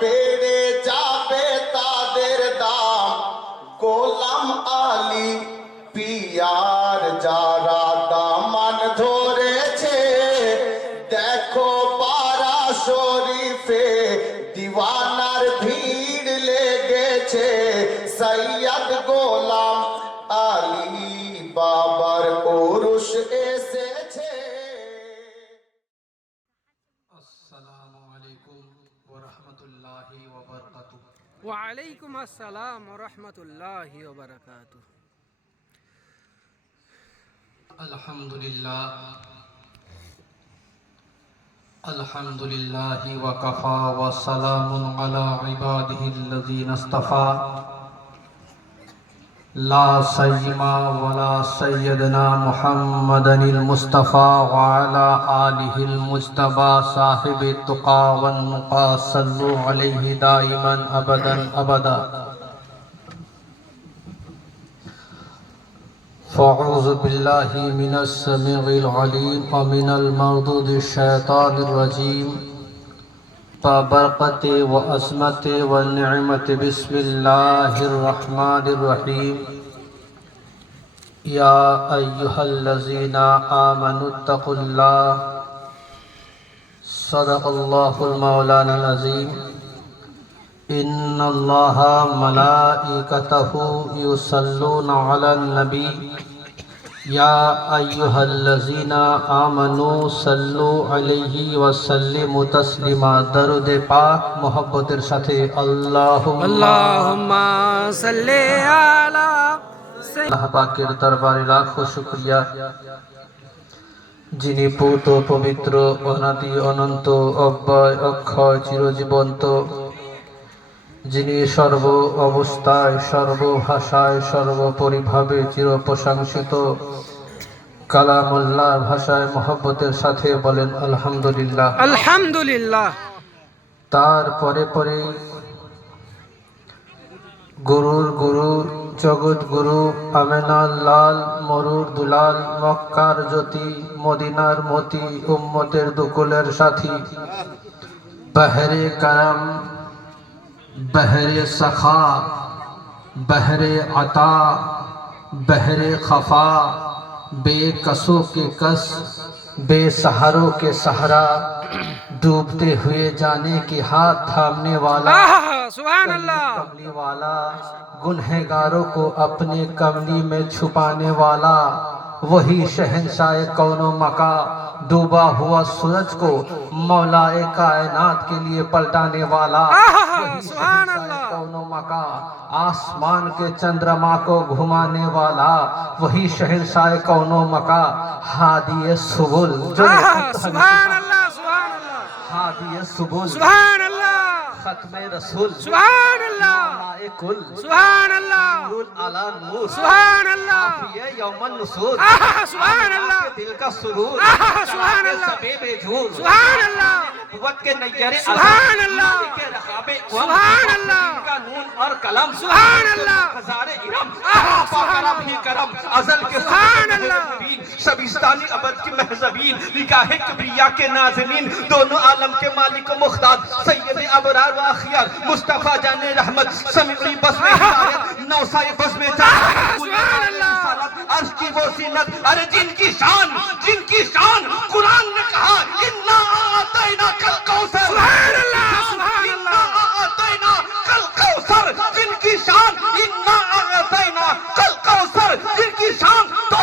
বেড়ে যাবে তাদের দাম। গোলাম আলী পিয়ার যারা দামান ধরেছে, দেখো পারা শরীফে দিওয়ানার ভিড় লেগেছে। সৈয়দ গোলাম আলী বাবার পুরুষ এসেছে। আসসালামু আলাইকুম ওয়া রাহমাতুল্লাহি ওয়া বারাকাতুহু। ওয়া আলাইকুম আসসালাম ওয়া রাহমাতুল্লাহি ওয়া বারাকাতুহু। আলহামদুলিল্লাহি ওয়া কাফা ওয়া সালামুন আলা ইবাদিহিল্লাযীনা ইসতাফা। লা সাইয়্যিমা ওয়া লা সাইয়্যিদানা মুহাম্মাদানিল মুস্তাফা ওয়া আলা আলিহিল মুজতাবা সাহিবিত তুকা ওয়ান নুকা সাল্লু আলাইহি দাইমান আবাদান আবাদা। فأعوذ بالله من السميع العليم ومن المردود الشيطان الرجيم ببركة وعظمة والنعمة بسم الله الرحمن الرحيم. يا أيها الذين آمنوا اتقوا الله صدق الله المولانا العظيم. إن الله ملائكته يصلون على النبي يا أيها الذين آمنوا صلوا عليه وسلموا تسليما. درود পাক মোহাব্বতের সাথে আল্লাহুম্মা সাল্লি আলা আল্লাহ পাকের দরবারে লাখো শুকরিয়া, যিনি পূত পবিত্র অনাদি অনন্ত অব্যয় অক্ষয় চিরজীবন্ত, যিনি সর্ব অবস্থায় সর্বভাষায় সর্বোপরিভাবে চিরপ্রশংসিত। কালামুল্লাহ ভাষায় মহব্বতের সাথে বলেন আলহামদুলিল্লাহ। আলহামদুলিল্লাহ। তারপরে পরে গুরুর গুরু জগৎ গুরু আমেনার লাল মরুর দুলাল মক্কার জ্যোতি মদিনার মতি উম্মতের দুকুলের সাথী বহরে করম बहरे सखा बहरे अता बहरे खफा बेकसों के कस बेसहारों के सहारा डूबते हुए जाने के हाथ थामने वाला सुभान अल्लाह कमली वाला गुनहगारों को अपने कमली में छुपाने वाला वही शहंशाह कौनो मका डूबा हुआ सूरज को मौलाए कायनात के लिए पलटाने वाला वही शहंशाह कौनो मका आसमान के चंद्रमा को घुमाने वाला वही शहंशाह कौनो मका हादिए सुबुल सुभान अल्लाह सुभान अल्लाह हादिए सुबुल सुभान अल्लाह खत्मे रसूल सुभान अल्लाह कुल सुभान अल्लाह नूरुल अला नूर सुभान अल्लाह ये यौमन नुसूर सुभान अल्लाह दिल का सुरूर सुभान अल्लाह सबेबे झूर सुभान अल्लाह कुव्वत के नैयरे सुभान अल्लाह के रखाबे सुभान अल्लाह का नून और कलम सुभान अल्लाह हजारे इरम करम ही करम अजल के सुभान अल्लाह शबिस्तानी अबद की महजबीन निगाहे किब्रिया के नाज़रीन दोनों आलम के मालिक व मुख्तार सैयद अबरार व अखियार मुस्तफा जाने रहमत समीउल बस में हिदायत नौसाए बस में सुभान अल्लाह अर्श की वो जीनत अरे जिनकी शान कुरान ने कहा इन्ना आतैना कल कौसर सुभान अल्लाह सुभान अल्लाह आतैना कल कौसर जिनकी शान इन्ना आतैना कल कौसर जिनकी शान तो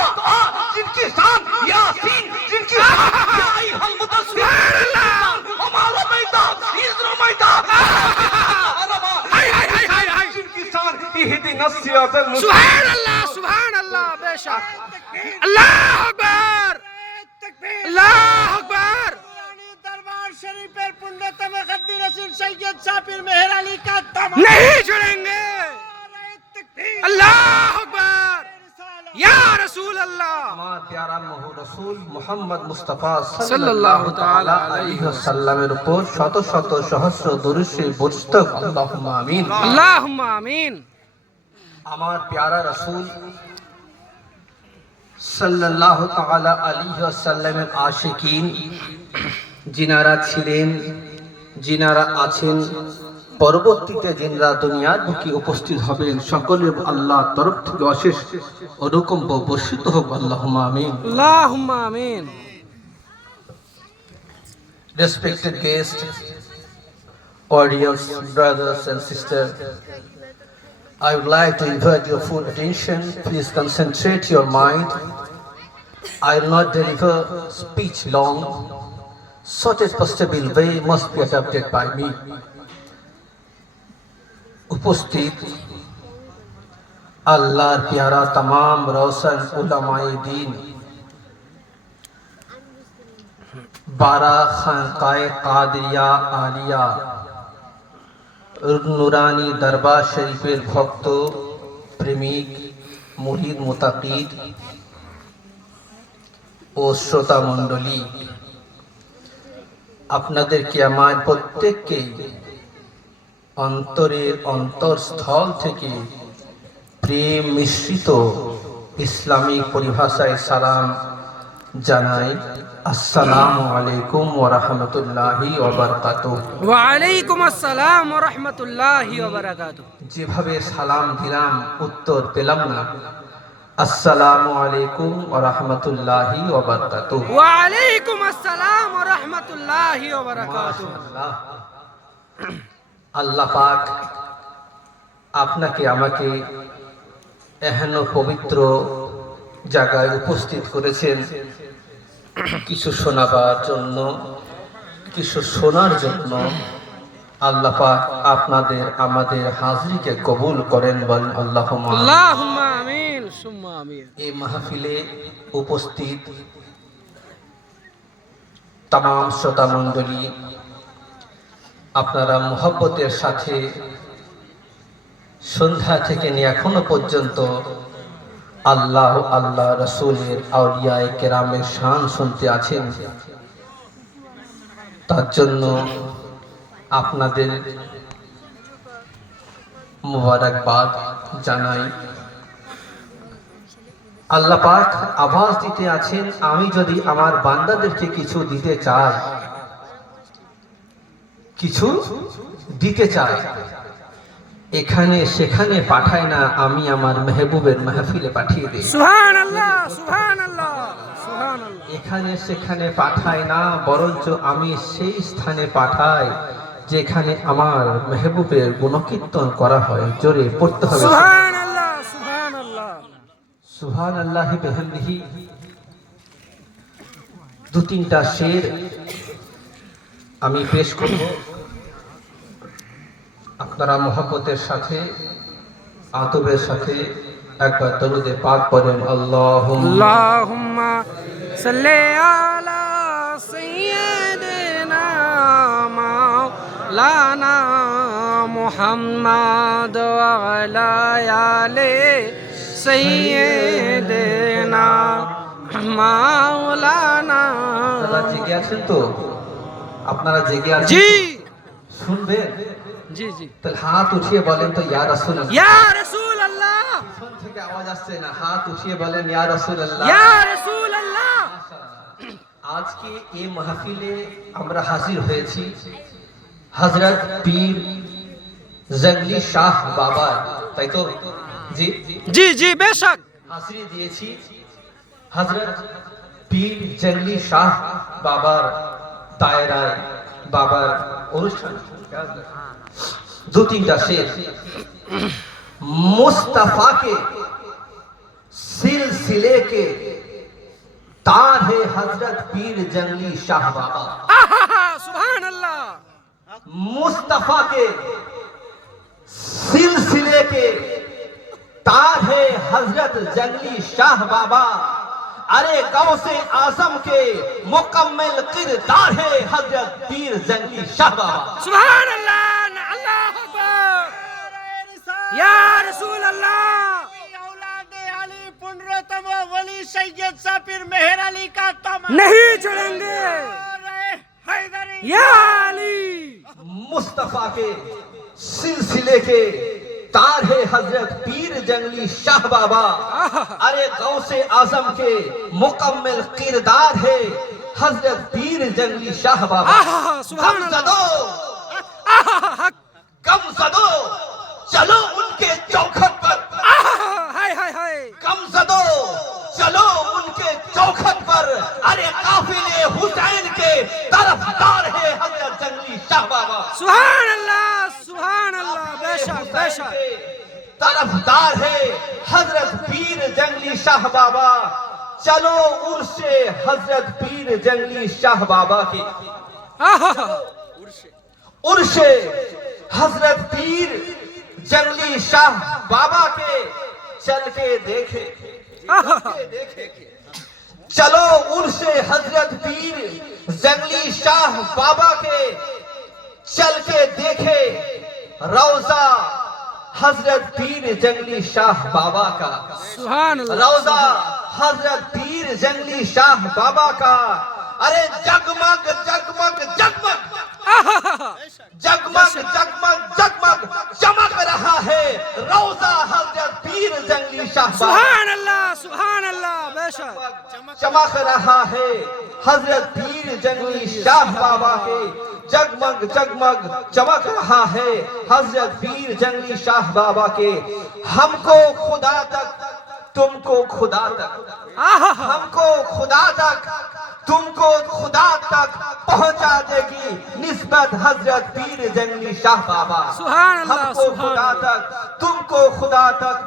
जिनकी शान यासीन जिनकी शान या अय्युहल मुदस्सिर सुभान अल्लाह हमारा मैदान इज़्र मैदान हाय हाय हाय हाय हाय जिनकी शान इहदिना सिरातल मुस्तकीम सुभान अल्लाह सुभान अल्लाह बेशक अल्लाह अकबर अल्लाह अकबर दरबार शरीफের পুণ্যতম খদ্দি রাসূল সৈয়দ শাফির মেহের আলী का तमाम नहीं जुड़ेंगे अल्लाह अकबर या रसूल अल्लाह আমার প্যারা রসূল মুহাম্মদ মুস্তাফা সাল্লাল্লাহু তাআলা আলাইহি ওয়াসাল্লামের উপর শত শত সহস্র দরুদ শরীফ বর্ষিত হোক। আল্লাহুম্মা আমিন। अल्लाहुम्मा आमीन। আমার প্যারা রসূল সাল্লাল্লাহু তাআলা আলাইহি ওয়াসাল্লামের আশিকিন जिनारा छिलेन जिनारा आছেন পরবর্তীতে যিনরা দুনিয়ার বুকে উপস্থিত হবেন সকলের আল্লাহর তরফ থেকে অশেষ অনুকম্প বর্ষিত হোক, আল্লাহুম্মা আমিন। Allahumma ameen. Respected guests, audience, brothers and sisters, I would like to invite your full attention. Please concentrate your mind. I will not deliver speech long. Shortest possible way must be adopted by me. উপস্থিত আল্লাহর প্যারা तमाम রওশন উলামায়ে দ্বীন, बारा खानकाए कादिरिया आलिया নুরানি দরবার শরীফের ভক্ত প্রেমিক মুরিদ মুতাকিদ ও শ্রোতা মণ্ডলী, আপনাদেরকে আমার প্রত্যেককে অন্তরের অন্তরস্থল থেকে প্রেম মিশ্রিত ইসলামিক পরিভাষায় সালাম জানাই। আসসালামু আলাইকুম ওয়া রাহমাতুল্লাহি ওয়া বারাকাতুহু। Wa alaykum assalam wa rahmatullahi wa barakatuh. যেভাবে সালাম দিলাম উত্তর পেলাম না, আসসালামু আলাইকুম ওয়া রাহমাতুল্লাহি ওয়া বারাকাতুহু। Wa alaykum assalam wa rahmatullahi wa barakatuh. আল্লাহ পাক আপনাকে আমাকে এহেন পবিত্র জায়গায় উপস্থিত করেছেন কিছু শোনাবার জন্য, কিছু শোনার জন্য। আল্লাহ পাক আপনাদের আমাদের হাজিরিকে কবুল করেন, বলেন আল্লাহুম্মা আমিন। Allahumma ameen. Summa ameen. এই মাহফিলে উপস্থিত तमाम শ্রোতা মণ্ডলী, আপনারা মুহাব্বতের সাথে সন্ধ্যা থেকে নিয়ে এখনো পর্যন্ত আল্লাহ আল্লাহ রাসূলের আউলিয়ায়ে কেরামের শান শুনতে আছেন, তার জন্য আপনাদের মুবারকবাদ জানাই। আল্লাহ পাক আওয়াজ দিতে আছেন, আমি যদি আমার বান্দাদেরকে কিছু দিতে চাই, কিছু দিতে চাই, এখানে সেখানে পাঠায় না, আমি আমার মেহবুবের মাহফিলে পাঠিয়ে দিই। Subhanallah, subhanallah, subhanallah. এখানে সেখানে পাঠায় না, বরঞ্চ আমি সেই স্থানে পাঠাই যেখানে আমার মেহবুবের গুণকীর্তন করা হয়। জোরে পড়তে হবে Subhanallah, subhanallah. সুবহানাল্লাহি বিহামদিহি। দু তিনটা শের আমি পেশ করব, আপনারা মোহাব্বতের সাথে আদবের সাথে একবার দরুদে পাক পড়েন। আল্লাহুম্মা Allahumma salli ala sayyidina maulana Muhammad wa ala ali sayyidina maulana। আপনারা জেগে আছেন তো? আপনারা জেগে আছেন? জি শুনবেন? জি জি। তাহলে হাত উঠিয়ে বলেন তো ইয়া রাসূলুল্লাহ। ইয়া রাসূলুল্লাহ, পিছন থেকে আওয়াজ আসছে না, হাত উঠিয়ে বলেন ইয়া রাসূলুল্লাহ। ইয়া রাসূলুল্লাহ। আজকে এই মাহফিলে আমরা হাজির হয়েছি হযরত পীর জঙ্গলি শাহ বাবা, তাই তো? জি জি জি বেশক হাজিরি দিয়েছি হযরত পীর জঙ্গলি শাহ বাবার দায়রায়, বাবার অনুষ্ঠান। दो तीनटा शेर। मुस्तफा के सिलसिले के तार है हजरत पीर जंगली शाह बाबा। सुभान अल्लाह। मुस्तफा के सिलसिले के तार है हजरत जंगली शाह बाबा। अरे गौसे आजम के मुकम्मल किरदार है हजरत पीर जंगली शाह बाबा। सुभान अल्लाह, अल्लाहु अकबर, या रसूल अल्लाह। औलादे अली 15तम वली सैयद सापिर मेहर अली का तमाम नहीं छोड़ेंगे हैदरी या अली। मुस्तफा के सिलसिले के तार है हजरत पीर जंगली शाह बाबा। अरे गौसे आजम के मुकम्मल किरदार है हजरत पीर जंगली शाह बाबा। सुभान अल्लाह। गमज़दो सुभान अल्लाह बेशक बेशक तरफदार है हजरत पीर जंगली शाह बाबा। चलो उर्से हजरत पीर जंगली शाह बाबा के, उर्से हजरत पीर जंगली शाह बाबा के चल के देखे। चलो उर्से हजरत पीर जंगली शाह बाबा के चल के देखे। रौजा हजरत पीर जंगली शाह बाबा का, सुभान अल्लाह रौजा हजरत पीर जंगली शाह बाबा का। अरे जगमग जगमग जगमग जगमग जगमग जगमग चमक रहा है रौजा हजरत पीर जंगली शाह बाबा। सुभान अल्लाह बेशक चमक रहा है हजरत पीर जंगली शाह बाबा के। जगमग जगमग चमक रहा है हजरत पीर जंगली शाह बाबा के। हमको खुदा तक तुमको खुदा तक, हमको खुदा तक तुमको खुदा तक पहुंचा देगी निस्बत हजरत पीर जंगली शाह बाबा। सुभान अल्लाह हमको खुदा तक तुमको खुदा तक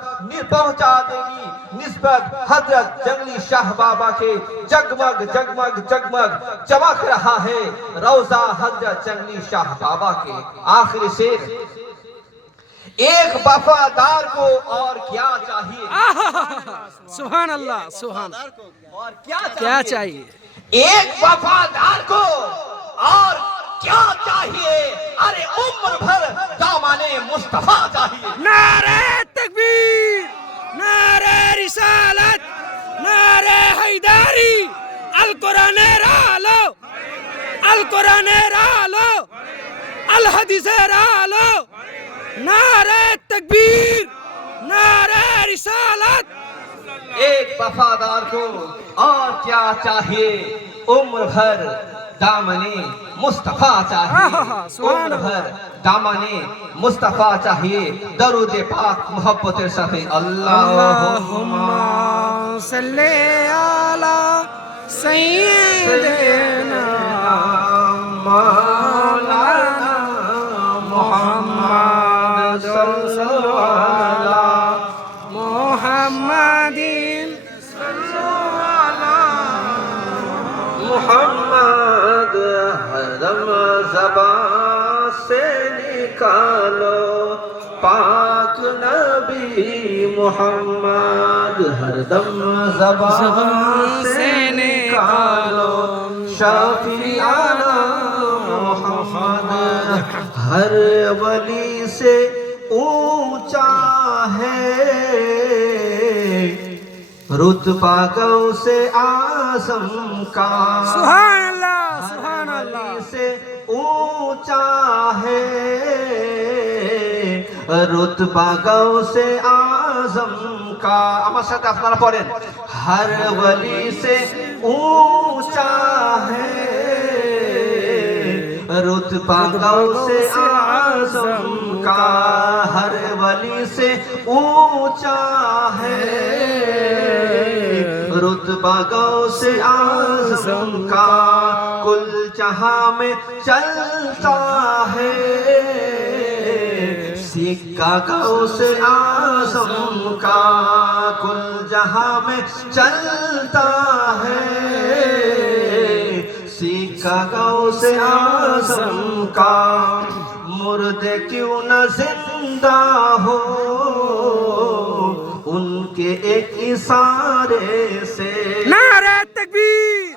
पहुंचा देगी निस्बत हजरत जंगली शाह बाबा के। जगमग जगमग जगमग चमक रहा है रौजा हजरत जंगली शाह बाबा के। आखिरी शेर, एक वफादार को और क्या चाहिए? सुभान अल्लाह सुभान और क्या चाहिए? एक वफादार को और क्या चाहिए? अरे उम्र भर दामने मुस्तफा चाहिए। नारे तकबीर, नारे रिसालत, नारे हैदारी, अल कुरान रालो, अल कुरान रालो, अल हदीस रालो, नारे तकबीर, नारे रिसालत। एक वफादार को और क्या चाहिए? उम्र भर दामने मुस्तफा चाहिए, उम्र भर दामने मुस्तफा चाहिए। दरूद पाक मोहब्बत सफे अल्लाहुम्मा सल्ले अला सय्यिदना मौलाना मुहम्मद सल्लल्लाहु अलैहि मुहम्मदिन मोहम्मद हरदम ज़बान से निकालो पाक नबी मोहम्मद हरदम ज़बान से निकालो शफीआना मोहम्मद। हर वली से ऊंचा है रुतबा गौ से आज़म का। सुभान अल्लाह सुभान अल्लाह से ऊंचा है रुतबा गौ से आज़म का। আমার সাথে আপনারা পড়েন, हर वली से ऊंचा है रुतबा गौ से आज़म का। हर वली से ऊंचा है रुतबा गौ से आज़म का। कुल जहां में चलता है सिक्का गौ से आज़म का। कुल जहां में चलता है सिक्का गौ से आज़म का। मुर्दे क्यों न जिंदा हो उनके एक इशारे से। नारे तकबीर,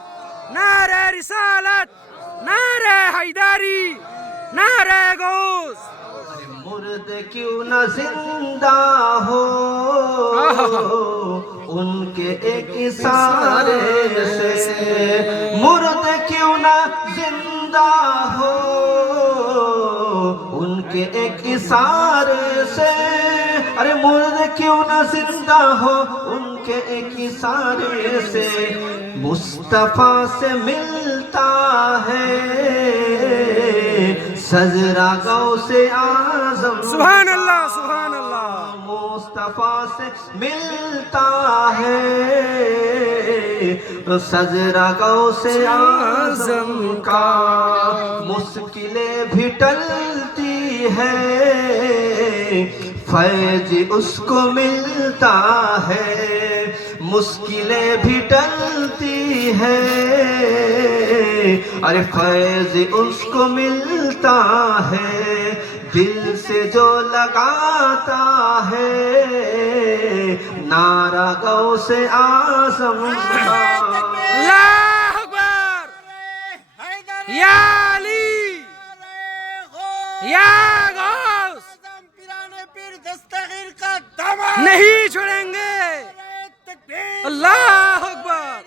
नारे रिसालत, नारे हैदारी, नारे गौस। मुर्दे क्यों न जिंदा हो उनके एक इशारे से। मुर्दे क्यों न जिंदा हो उनके एक इशारे से। अरे मुर्दे क्यों न जिंदा हो उनके एक इशारे से। मुस्तफा से मिलता है सजरा गौ से आज़म। सुभान अल्लाह सुभान अल्लाह। मुस्तफा से मिलता है सजरा गौ से आज़म का। मुश्किलें भी टलती है, फैज उसको मिलता है। मुश्किलें भी टलती है, अरे फैज उसको मिलता है। दिल से जो लगाता है नारा गौ से आज़म का। अल्लाह अकबर। या अली, या गौस, पिराने पीर दस्तगीर का दामन नहीं छोड़ेंगे। अल्लाह अकबर।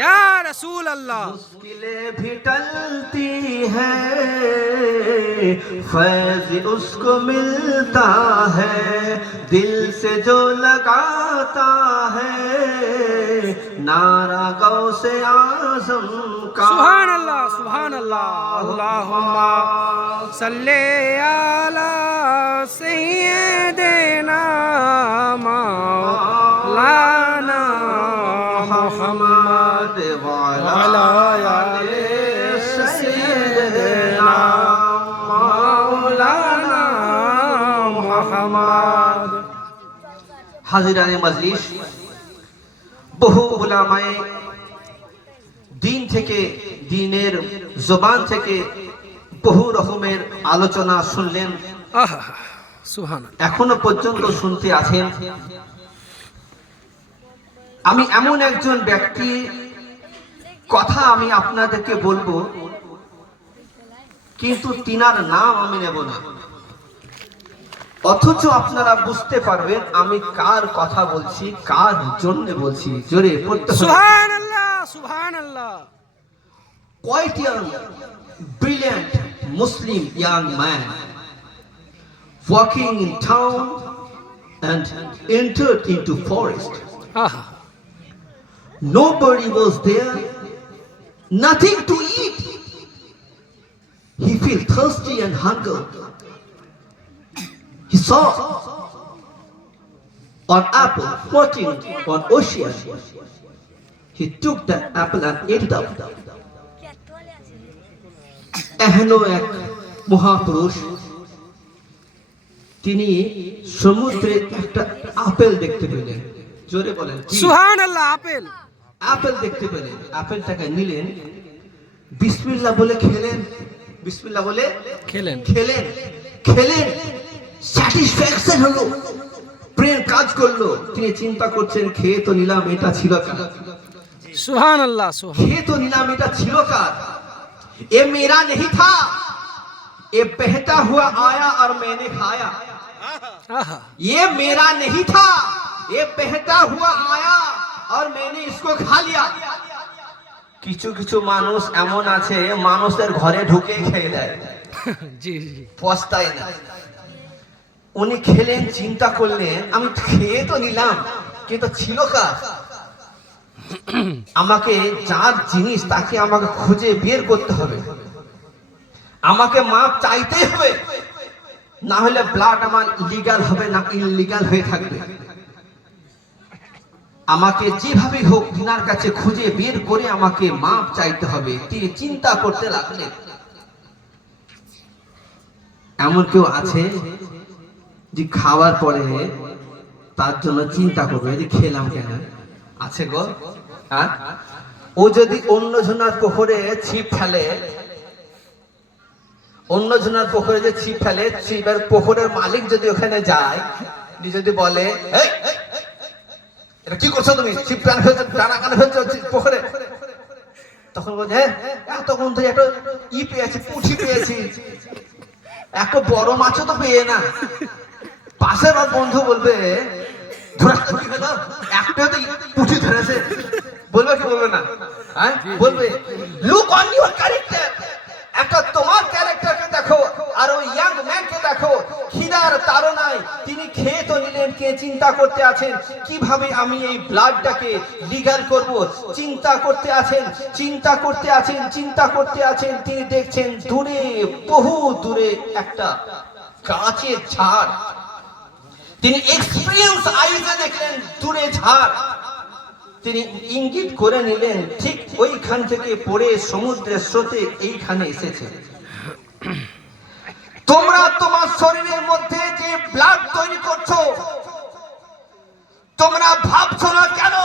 या रसूल अल्लाह। मुश्किलें भी टलती है, फैज उसको मिलता है। दिल से जो लगाता है नारा गौ से आज़म का। सुभान अल्लाह, सुभान अल्लाह। अल्लाहुम्मा सल्ले अला सय्यिदिना मौलाना मुहम्मद वाला आले सय्यिदिना मौलाना मुहम्मद। हाजिराने मजलिस, বহু উলামায়ে দিন থেকে, দিনের জবান থেকে বহু রকমের আলোচনা শুনলেন, আহা সুবহান। এখনো পর্যন্ত শুনতে আছেন। আমি এমন একজন ব্যক্তি কথা আমি আপনাদেরকে বলবো, কিন্তু তিনার নাম আমি নেব না, অথচ আপনারা বুঝতে পারবেন আমি কার কথা বলছি, কার জন্য বলছি। জোরে পড়তে হবে। সুবহানাল্লাহ, সুবহানাল্লাহ। Quite young, brilliant Muslim young man walking in town and entered into forest. আহা Nobody was there, nothing to eat. He felt thirsty and hunger. He saw an apple floating on ocean. He took that apple and ate it up. এহেনো এক মহাপুরুষ, তিনি সমুদ্রে একটা apple দেখতে পেলেন। জোরে বলেন কি? সুবহানাল্লাহ। আপেল, আপেল দেখতে পেলেন, আপেলটাকে নিলেন, বিসমিল্লাহ বলে খেলেন, বিসমিল্লাহ বলে খেলেন। খেলেন, খেলেন, স্যাটিসফ্যাকশন হলো, ব্রেন কাজ করলো। তিনি চিন্তা করছেন, খেয়ে তো নিলাম, এটা ছিল কার? সুবহানাল্লাহ, সুবহান। খেয়ে তো নিলাম, এটা ছিল কার? ये मेरा नहीं था, ये बहता हुआ आया और मैंने खाया। আহা ये मेरा नहीं था, ये बहता हुआ आया और मैंने इसको खा लिया। কিছু কিছু মানুষ এমন আছে, মানুষের ঘরে ঢুকে খেয়ে দেয়, জি জি। পস্তায় না। উনি খেলেন, চিন্তা করলেন, আমি খেয়ে তো নিলাম, কিন্তু ছিল কার? আমাকে যার জিনিস তাকে আমাকে খুঁজে বের করতে হবে, আমাকে মাপ চাইতেই হবে, না হলে ব্লাড আমার লিগ্যাল হবে না, ইললিগ্যাল হয়ে থাকবে। আমাকে যেভাবে হোক তিনার কাছে খুঁজে বের করে আমাকে মাপ চাইতে হবে। তিনি চিন্তা করতে লাগলেন। এমন কেউ আছে যে খাওয়ার পরে তার জন্য চিন্তা করবে যে খেলাম কেন? আছে গো? হ্যাঁ? ও যদি অন্য জনের পুকুরে ছিপ ফেলে, অন্য জনের পুকুরে যে ছিপ ফেলে, ছিপের পুকুরের মালিক যদি ওখানে যায়, যদি বলে, এই এটা কি করছো তুমি? ছিপ টানা ফেলছো, টানা কানে ফেলছো পুকুরে, তখন বলছে, এতক্ষণ ধরে একটা পেয়েছি, পুঁটি পেয়েছি, একটা বড় মাছও তো পেয়ে না। পাশের বন্ধু বলবে, একটা তো পুঁটি ধরেছে, বলবে কি বলবে না? হ্যাঁ বলবে। লুক অন ইউর ক্যারেক্টার, একটা তোমার ক্যারেক্টারকে দেখো আর ওই ইয়াং ম্যানকে দেখো, খিদার তাড়নায় তিনি খেয়ে তো নিলেন, কে চিন্তা করতে আছেন কিভাবে আমি এই ব্লাডটাকে লিগ্যাল করব, চিন্তা করতে আছেন, চিন্তা করতে আছেন, চিন্তা করতে আছেন। তিনি দেখছেন দূরে, বহু দূরে একটা গাছের ঝাড়। তিনি এক্সপেরিয়েন্স আইজে দেখলেন দূরে ঝাড়। তিনি ইঙ্গিত করে নিলেন ঠিক ওইখান থেকে পড়ে সমুদ্রের স্রোতে এইখানে এসেছে। তোমরা তোমার শরীরের মধ্যে যে ব্লাড তৈরি করছো, তোমরা ভাবছো না কেন?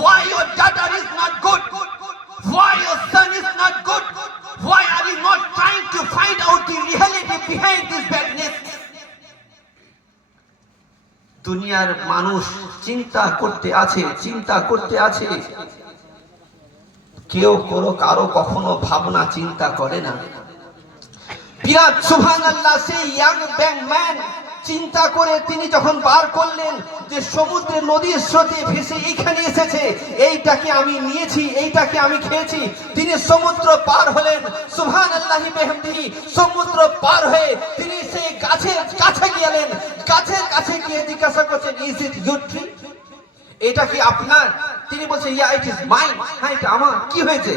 Why your daughter is not good? Why your son is not good? Why are you not trying to find out the reality behind this badness? দুনিয়ার মানুষ চিন্তা করতে আছে, কেউ কারো কখনো ভাবনা চিন্তা করে না। বিরাট সুবহানাল্লাহ, সেই ইয়াং ম্যান চিন্তা করে তিনি যখন বার করলেন যে সমুদ্রে নদীর স্রোতে ভেসে এইখানে এসেছে, এইটাকে আমি নিয়েছি, এইটাকে আমি খেয়েছি, তিনি সমুদ্র পার হলেন। সুবহানাল্লাহি বিহামদিহি, সমুদ্র পার হয়ে তিনি সেই গাছের কাছে গেলেন। গাছের কাছে গিয়ে জিজ্ঞাসা করছেন, ইজ ইট ইউর ট্রি? এটা কি আপনার? তিনি বলছেন, ইয়া ইট ইজ মাইন। হ্যাঁ, এটা আমার। কি হয়েছে?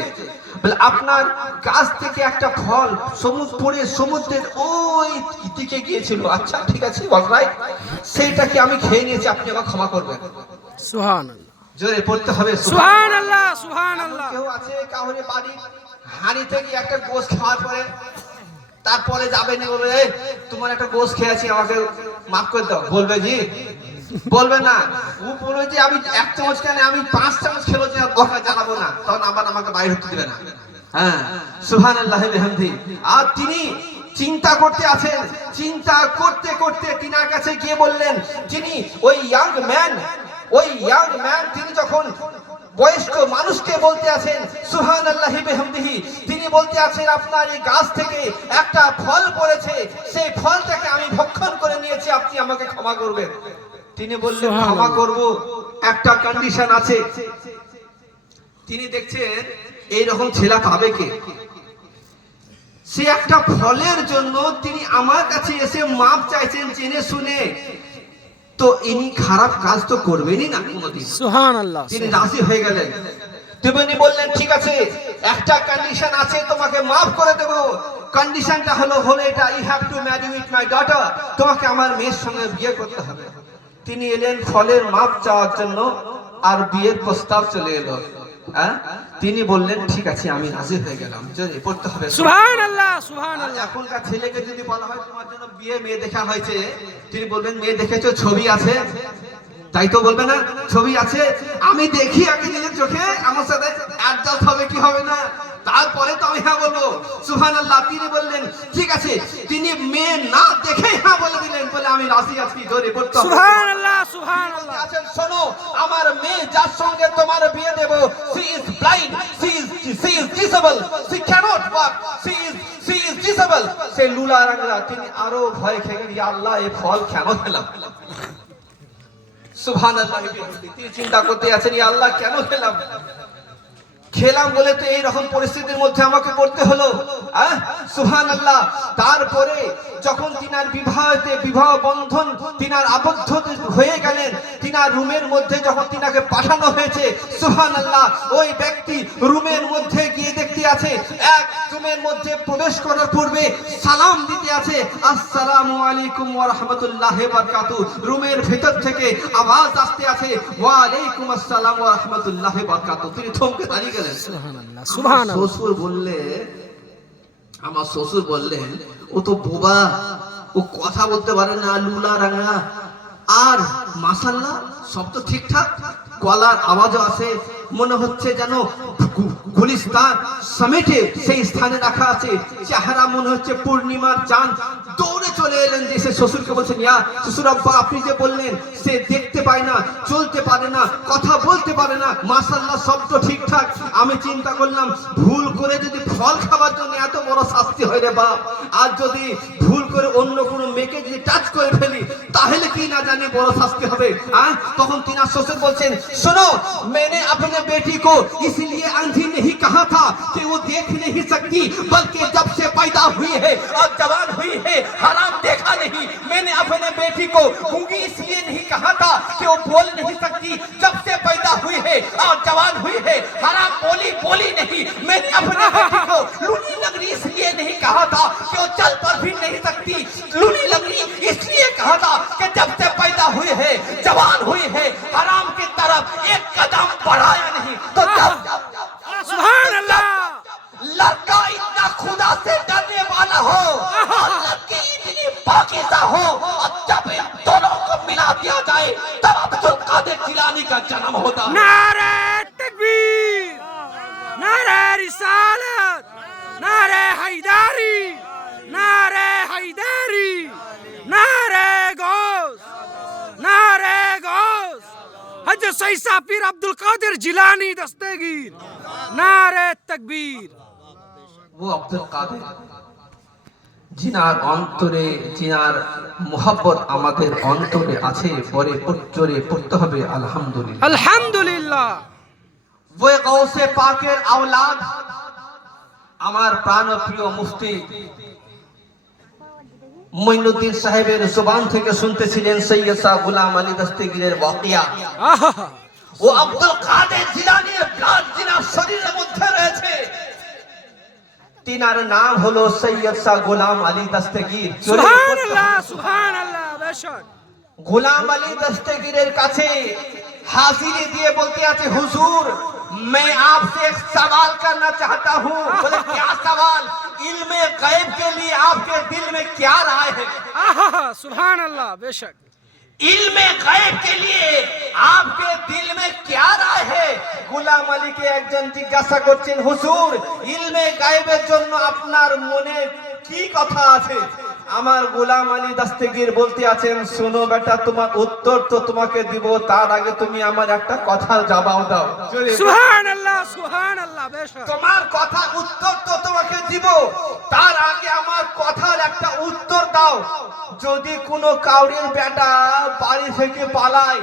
বলে, আপনার গাছ থেকে একটা ফল সমুদ্রের ওই দিকে গিয়েছিল। আচ্ছা, ঠিক আছে, অলরাইট, সেইটাকে আমি খেয়ে নিয়েছি, আপনি আমাকে ক্ষমা করবেন। সুবহানাল্লাহ, জোরে পড়তে হবে সুবহানাল্লাহ, সুবহানাল্লাহ। কেউ আছে কাউরে বাড়ি হাঁড়ি থেকে একটা গোশ খাওয়ার পরে তারপরে যাবেন, বলবে, এই তোমার একটা গোশ খেয়েছি, আমাকে মাফ করে দাও। বলবে জি? বলবে না। ও বলবে যে আমি 1 চামচ কেন, আমি 5 চামচ খেলো, যে বকা জানাবো না, তখন আবার আমাকে বাইরে ঢুকতে দিবে না। হ্যাঁ, সুবহানাল্লাহি বিহামদিহি। আর তিনি চিন্তা করতে আছেন, চিন্তা করতে করতে তিনার কাছে গিয়ে বললেন, যিনি ওই ইয়াং ম্যান তিনি যখন বয়স্ক মানুষকে বলতে আছেন, সুবহানাল্লাহি বিহামদিহি, তিনি বলতে আছেন, আপনার এই গাছ থেকে একটা ফল পড়েছে, সেই ফলটাকে আমি ভক্ষণ করে নিয়েছি, আপনি আমাকে ক্ষমা করবেন। তিনি বললেন, ক্ষমা করব, একটা কন্ডিশন আছে। তিনি দেখছেন এইরকম ছেলে পাবে কে? সে একটা ফলের জন্য তিনি আমার কাছে এসে মাপ চাইছেন জেনে শুনে, তো ইনি খারাপ কাজ তো করবেনই না কোনোদিন। সুবহানাল্লাহ। তিনি রাজি হয়ে গেলেন। তিনি বললেন, ঠিক আছে, একটা কন্ডিশন আছে, তোমাকে মাফ করে দেব। কন্ডিশনটা হলো এটা, you have to marry with my daughter, তোমাকে আমার মেয়ের সঙ্গে বিয়ে করতে হবে। তিনি এলেন ফলের মাপ চাওয়ার জন্য, আর বিয়ের প্রস্তাব চলে এলো। তিনি বললেন, ঠিক আছে, আমি রাজি হয়ে গেলাম। যদি পড়তে হবে সুবহানাল্লাহ, সুবহানাল্লাহ। এখনকার ছেলেকে যদি বলা হয় তোমার জন্য মেয়ে দেখা হয়েছে, তিনি বলবেন, মেয়ে দেখেছো, ছবি আছে? তাই তো বলবে না, ছবি আছে, আমি দেখি আগে নিজের চোখে, আমার সাথে অ্যাডজাস্ট হবে কি হবে না, তারপরে তো আমি হ্যাঁ বলবো। সুবহানাল্লাহ। তিনি বললেন, ঠিক আছে, তিনি মেয়ে না দেখে হ্যাঁ বলে দিলেন, বলে আমি রাজি আছি। জোরে পড়তে হবে সুবহানাল্লাহ, সুবহানাল্লাহ। আছেন, শোনো, আমার মেয়ে যার সঙ্গে তোমার বিয়ে দেব, she is blind, she is disabled, she cannot walk, she is disabled, সে লুলা রাংরা। তিনি আরো ভয় খেয়ে গেলেন, ইয়া আল্লাহ, এই ফল কেন খেলাম? সুবহানাল্লাহ। তিনি চিন্তা করতে আছেন, ইয়া আল্লাহ, কেন খেলাম বলে তো এইরকম পরিস্থিতির মধ্যে আমাকে পড়তে হলো। সুবহানাল্লাহ। তারপরে যখন তিনার বিবাহ বন্ধন তিনার আবদ্ধ হয়ে গেলেন, তিনার রুমের মধ্যে যখন তিনাকে পাঠানো হয়েছে, সুবহানাল্লাহ, ওই ব্যক্তি রুমের মধ্যে গিয়ে দেখতে আছে, এক রুমের মধ্যে প্রবেশ করার পূর্বে সালাম দিতে আছে, আসসালামু আলাইকুম ওয়া রাহমাতুল্লাহি ওয়া বারাকাতুহু। রুমের ভেতর থেকে আওয়াজ আসতে আছে, ওয়া আলাইকুম আসসালাম ওয়া রাহমাতুল্লাহি ওয়া বারাকাতুহু। তিনি থমকে দাঁড়িয়ে গেলেন। সুবহানাল্লাহ, সুবহানাল্লাহ। আমার শ্বশুর বললেন, ও তো বোবা, ও কথা বলতে পারে না, লুলা রাঙা, আর মাশাআল্লাহ সব তো ঠিকঠাক, গলার আওয়াজও আছে, মনে হচ্ছে যেন গুলিস্তান সমেটে সেই স্থানে রাখা আছে, চেহারা মনে হচ্ছে পূর্ণিমার চাঁদ। দৌড়ে চলে এলেন, দেশে শ্বশুরকে বলছেন, ইয়া শ্বশুর আব্বা, আপনি যে বললেন সে দেখতে পায় না, চলতে পারে না, কথা বলতে পারে না, মাশাআল্লাহ সব তো ঠিকঠাক। আমি চিন্তা করলাম, ভুল করে যদি ফল খাবার জন্য এত বড় শাস্তি হয় রে বাপ, আর যদি ভুল করে অন্য কোনো মেয়েকে যদি টাচ করে ফেলি, তাহলে কি না জানি বড় শাস্তি হবে। তখন তিনার শ্বশুর বলছেন, सुनो, मैंने अपने बेटी को इसलिए अंधी नहीं कहा था कि वो देख नहीं सकती, बल्कि जब से पैदा हुई है और जवान हुई है हराम देखा नहीं। मैंने अपने बेटी को गूंगी इसलिए नहीं कहा था कि वो बोल नहीं सकती, जब से पैदा हुई है और जवान हुई है हराम बोली नहीं। मैंने अपने बेटी को लूली लगरी इसलिए नहीं कहा था कि वो चल पर भी नहीं सकती, लूली लगरी इसलिए कहा था कि जब से पैदा हुई है, जवान हुई है, हराम की तरफ एक कदम बढ़ाया नहीं। तो जब सुभान अल्लाह। लड़का इतना खुदा से डरने वाला हो, अल्लाह की इतनी पाकीज़ा हो, और जब इन दोनों को मिला दिया जाए तब अब्दुल कादिर जिलानी का जन्म होता है। नारे तकबीर, नारे रिसालत, नारे हैदारी, नारे हैदारी, नारे गौस, नारे गौस, हजरत सईद शाह पीर अब्दुल कादिर जिलानी दस्तगीर, नारे तकबीर। वो अब्दुल कादिर जिनाর অন্তরে জিনার মোহাব্বত আমাদের অন্তরে আছে, পরে জোরে পড়তে হবে আলহামদুলিল্লাহ। अल्हम्दुलिल्लाह। वो गौसे पाकेर औलाद আমার প্রাণপ্রিয় মুফতি মঈনুদ্দিন সাহেবের জবান থেকে শুনতেছিলেন সৈয়দ শাহ গোলাম আলী দস্তগীরের ওয়াকিয়া। आहा, ও আব্দুল কাদের জিলানীর প্রাণ জিনার শরীরের মধ্যে রয়েছে। তিনার নাম হলো সৈয়দ শাহ গোলাম আলী দস্তগীর। सुभान अल्लाह, सुभान अल्लाह, बेशक। গোলাম আলী দস্তগীরের কাছে हाजिरी दिए बोलते हैं हुजूर मैं आपसे एक सवाल करना चाहता हूँ। बोले क्या सवाल? इल्म गैब के लिए आपके दिल में क्या राय है? आहा, सुभान अल्लाह, बेशक। इल्म गैब के लिए आपके दिल में क्या राय है? গোলাম আলীকে একজন জিজ্ঞাসা করছেন, হুজুর ইলমে গায়েবের জন্য আপনার মনে কি কথা আছে? আমার গোলাম আলী দস্তগীর বলতে আছেন, শোনো বেটা, তোমার উত্তর তো তোমাকে দিব, তার আগে তুমি আমার একটা কথার জবাব দাও। सुभान अल्लाह, सुभान अल्लाह, बेशक। তোমার কথার উত্তর তো তোমাকে দিব, তার আগে আমার কথার একটা উত্তর দাও। যদি কোনো কাউরির বেটা বাড়ি থেকে পালায়,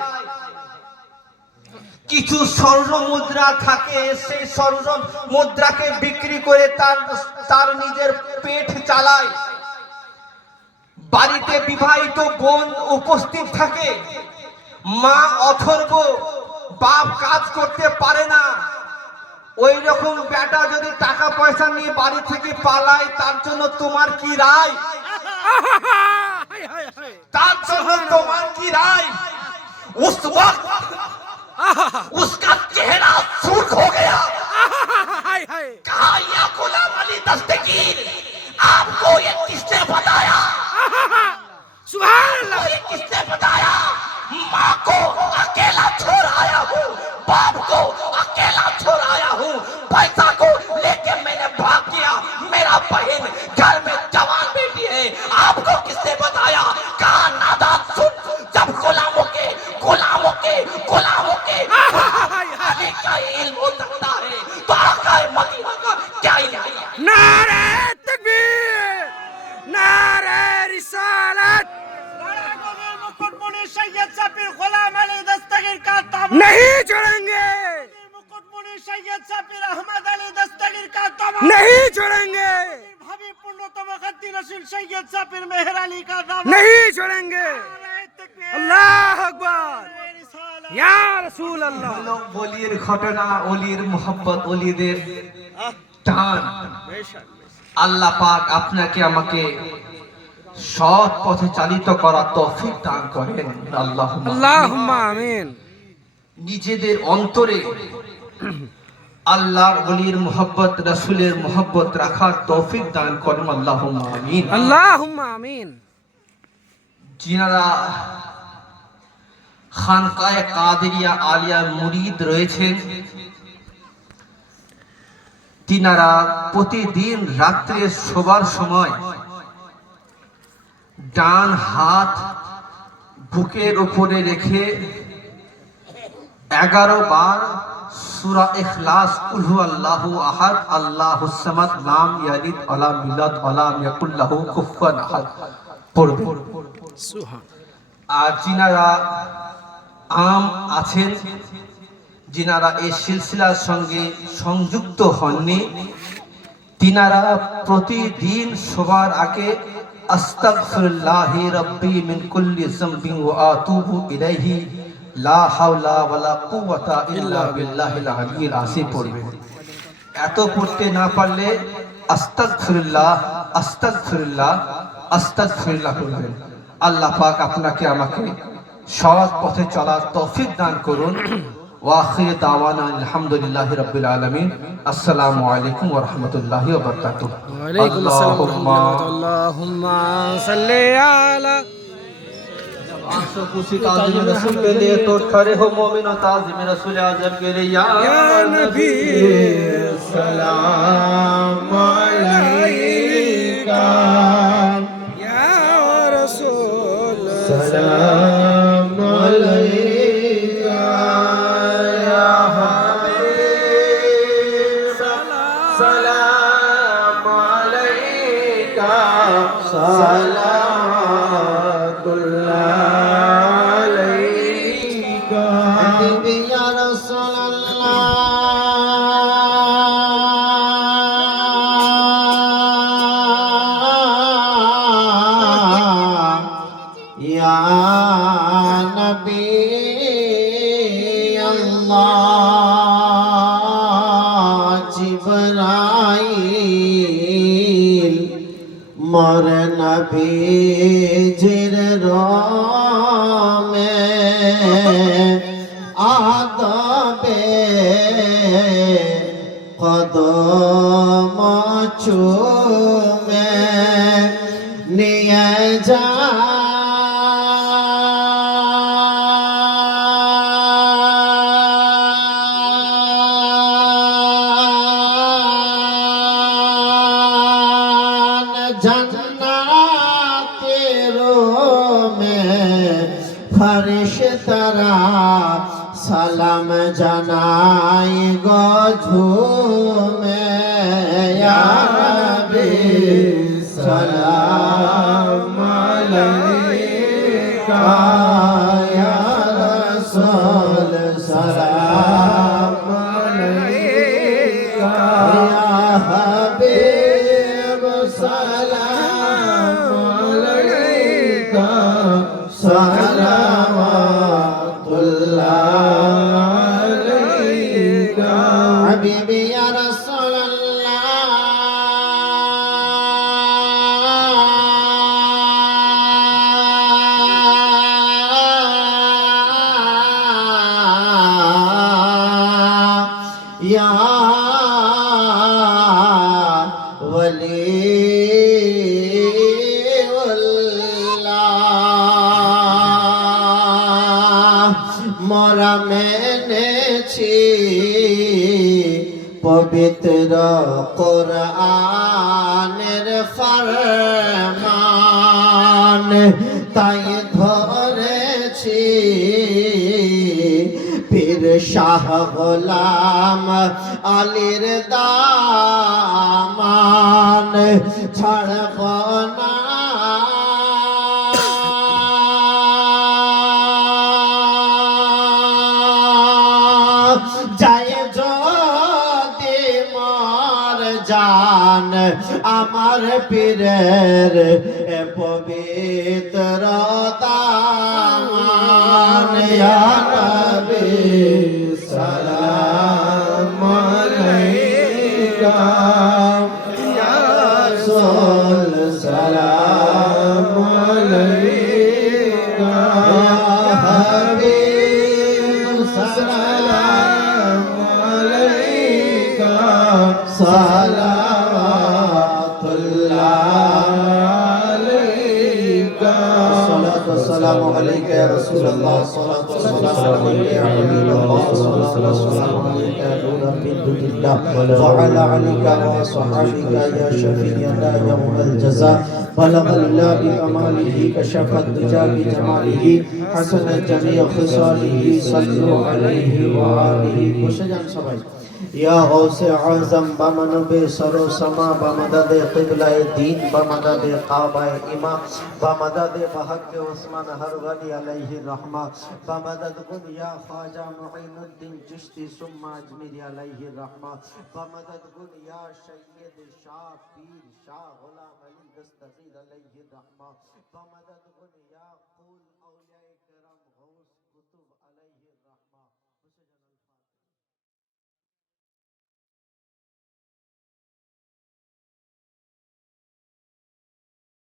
কিছু স্বর্ণ মুদ্রা থাকে, সেই স্বর্ণ মুদ্রাকে বিক্রি করে তার নিজের পেট চালায়, বাড়িতে বিবাহিত বোন উপস্থিত থাকে, মা অথর্ব, বাপ কাজ করতে পারে না, ওই রকম বেটা যদি টাকা পয়সা নিয়ে বাড়ি থেকে পালায়, তার জন্য তোমার কি রায়? आहा, हाय हाय हाय, তার জন্য তোমার কি রায়? उस वक्त आहा, उसका चेहरा सुर्ख हो गया। आहा, हाय हाय, कहा, या गुलाम अली दस्तगीर, आपको ये किसने बताया? आहा, सुभान अल्लाह, ये किसने बताया? माँ को अकेला छोड़ आया हूँ, बाप को अकेला छोड़ आया हूँ, पैसा को लेके मैंने भाग गया, मेरा बहन घर में जवान बेटी है, आपको किसने बताया? कहा, नादान सुन, जब गुलामों के अली का इल्म हो सकता है तो आका मदीना का क्या इल्म है? नारे तकबीर, नारे रिसालत, मुकुटमणि सैयद शाह पीर गुलाम अली दस्तगीर का दामन नहीं छोड़ेंगे, मुकुटमणि सैयद शाह पीर अहमद अली दस्तगीर का दामन नहीं छोड़ेंगे, भावी पूर्णतम खद्दी रसूल सैयद शाह पीर मेहर अली का दामन नहीं छोड़ेंगे। अल्लाह अकबर, या रसूल अल्लाह। ওলির ঘটনা, ওলির মোহাব্বত, ওলিদের টান। আল্লাহ পাক আপনাকে আমাকে সৎ পথে চালিত করার তৌফিক দান করেন। আল্লাহুম্মা अल्लाहुम्मा आमीन। নিজেদের অন্তরে আল্লাহর ওলির মোহাব্বত, রাসূলের মোহাব্বত রাখার তৌফিক দান করেন। আল্লাহুম্মা আমিন। अल्लाहुम्मा आमीन। जिनारा খানকায়ে কাদেরিয়া আলিয়া মুরিদ রয়েছেন, তিনারা প্রতিদিন রাত্রে শোবার সময় ডান হাত বুকের উপরে রেখে 11 বার সূরা ইখলাস, কুল হুয়াল্লাহু আহাদ, আল্লাহুস সামাদ, লাম ইয়ালিদ ওয়ালাম ইউলাদ ওয়ালাম ইয়াকুল লাহু কুফুয়ান আহাদ পড়বে। सुभान। আর যিনারা আম আছেন, যিনারা এই সিলসিলার সঙ্গে সংযুক্ত হননি, তিনারা প্রতিদিন সবার আগে আস্তাগফিরুল্লাহি রাব্বি মিন কুল্লি যামবিন ওয়া আতুবু ইলাইহি লা হাওলা ওয়ালা কুওয়াতা ইল্লা বিল্লাহিল আলিয়্যিল আযীম পড়বেন। এত পড়তে না পারলে আস্তাগফিরুল্লাহ, আস্তাগফিরুল্লাহ, আস্তাগফিরুল্লাহ পড়বেন। আল্লাহ পাক আপনাকে আমাকে সৎ পথে চলার তৌফিক দান করুন। वाखिर दावाना अल्हम्दुलिल्लाहि रब्बिल आलमीन। अस्सलामु अलैकुम व रहमतुल्लाहि व बरकातुहू। वालेकुम अस्सलाम व रहमतुल्लाह। अल्लाहुम्मा सल्ली अला आशों खुशी ताज़िम रसूल के लिए तो खड़े हो मोमिन और ताज़िम रसूल आज़म के लिए या नबी सलाम अलैका या रसूल सलाम अलैका या हबीब सलाम अलैका सलामुल्लाह अलैका हबीबी या रसूल अल्लाह या नबी अल्लाह जिब्राइल मोर नबी जिर में आदबे कदम चूमे निये जा फरिश्तरा सलाम जनाई गो झूमे या नबी सलाम अलैका या रसूल सलाम अलैका या हबीब सलाम अलैका सलावतुल्लाह अलैका हबीबी या रसूल अल्लाह या वली मोरा মেনেছি পবিত্র কোরআনের ফরমান তাই ধরেছি পীর শাহ গোলাম আলীর দামান ছাড়ব না জান আমার পীরের পবিত্র দামান ইয়া নবী সালাম আলাইকা ইয়া রাসূল সালাম আলাইকা ইয়া হাবিব সালাম আলাইকা السلام عليك يا رسول الله الصلاة والسلام عليك يا حبيب الله الصلاة والسلام عليك يا نور من دون الله وعلى عليك وصحبك يا شفيعنا يوم الجزاء بلغ الله بكماله كشف الدجى بجماله حسن جميع خصاله صلوا عليه وآله وسلم سبحان या गौसे आज़म बमनबे सरो समा बमददे क़िबलाए दीन बमददे काबाए इमा बमददे बहक़ उस्मान हर वली अलैहि रहमा बमदद गुन या ख्वाजा मुईनुद्दीन चिश्ती सुम्मा अजमीरी अलैहि रहमा बमदद गुन या सय्यद शाह पीर शाह गुलाम अली दस्तगीर अलैहि रहमा बमदद गुन या कुल औलिया किराम गौस कुतुब अलैहि